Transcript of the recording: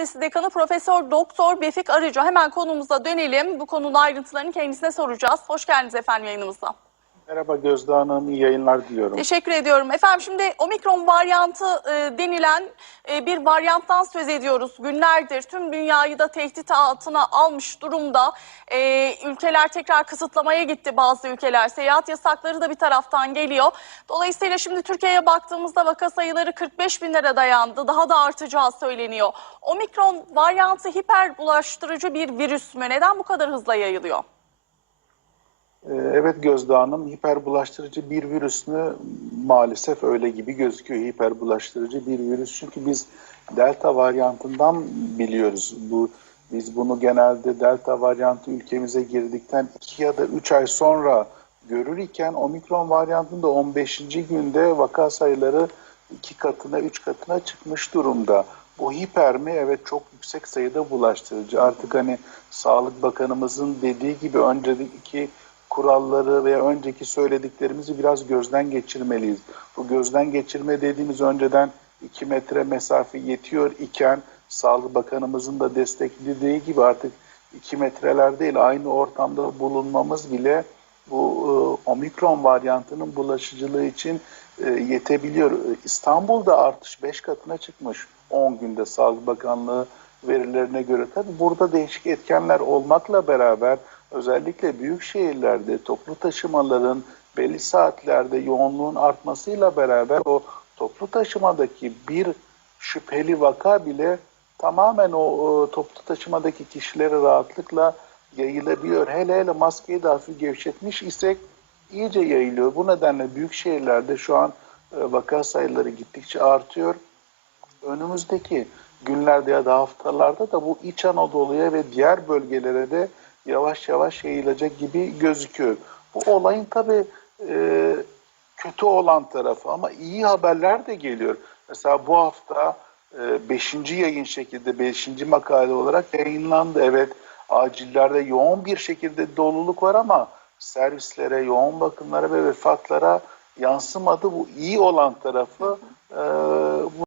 Üniversitesi Dekanı Profesör Doktor Befik Arıcı. Hemen konumuza dönelim. Bu konunun ayrıntılarını kendisine soracağız. Hoş geldiniz efendim yayınımıza. Merhaba Gözde Hanım, iyi yayınlar diliyorum. Teşekkür ediyorum. Efendim şimdi omikron varyantı e, denilen e, bir varyanttan söz ediyoruz. Günlerdir tüm dünyayı da tehdit altına almış durumda. E, ülkeler tekrar kısıtlamaya gitti bazı ülkeler. Seyahat yasakları da bir taraftan geliyor. Dolayısıyla şimdi Türkiye'ye baktığımızda vaka sayıları 45 binlere dayandı. Daha da artacağı söyleniyor. Omikron varyantı hiper bulaştırıcı bir virüs mü? Neden bu kadar hızla yayılıyor? Ee, Evet Gözde Hanım, hiper bulaştırıcı bir virüs mü? Maalesef öyle gibi gözüküyor. Hiper bulaştırıcı bir virüs. Çünkü biz delta varyantından biliyoruz. Bu Biz bunu genelde delta varyantı ülkemize girdikten 2 ya da 3 ay sonra görür iken omikron varyantında 15. günde vaka sayıları 2 katına 3 katına çıkmış durumda. Bu hiper mi? Evet çok yüksek sayıda bulaştırıcı. Artık hani Sağlık Bakanımızın dediği gibi önceki kuralları veya önceki söylediklerimizi biraz gözden geçirmeliyiz. Bu gözden geçirme dediğimiz önceden 2 metre mesafe yetiyor iken Sağlık Bakanımızın da desteklediği gibi artık 2 metreler değil aynı ortamda bulunmamız bile bu e, omikron varyantının bulaşıcılığı için e, yetebiliyor. İstanbul'da artış 5 katına çıkmış 10 günde Sağlık Bakanlığı verilerine göre. Tabii burada değişik etkenler olmakla beraber özellikle büyük şehirlerde toplu taşımaların belli saatlerde yoğunluğun artmasıyla beraber o toplu taşımadaki bir şüpheli vaka bile tamamen o, o toplu taşımadaki kişilere rahatlıkla yayılabiliyor. Hele hele maskeyi de hafif gevşetmiş isek iyice yayılıyor. Bu nedenle büyük şehirlerde şu an e, vaka sayıları gittikçe artıyor. Önümüzdeki günlerde ya da haftalarda da bu İç Anadolu'ya ve diğer bölgelere de yavaş yavaş yayılacak gibi gözüküyor. Bu olayın tabii e, kötü olan tarafı ama iyi haberler de geliyor. Mesela bu hafta 5. yayın şekilde 5. makale olarak yayınlandı. Evet acillerde yoğun bir şekilde doluluk var ama servislere, yoğun bakımlara ve vefatlara yansımadı. Bu iyi olan tarafı. E, bu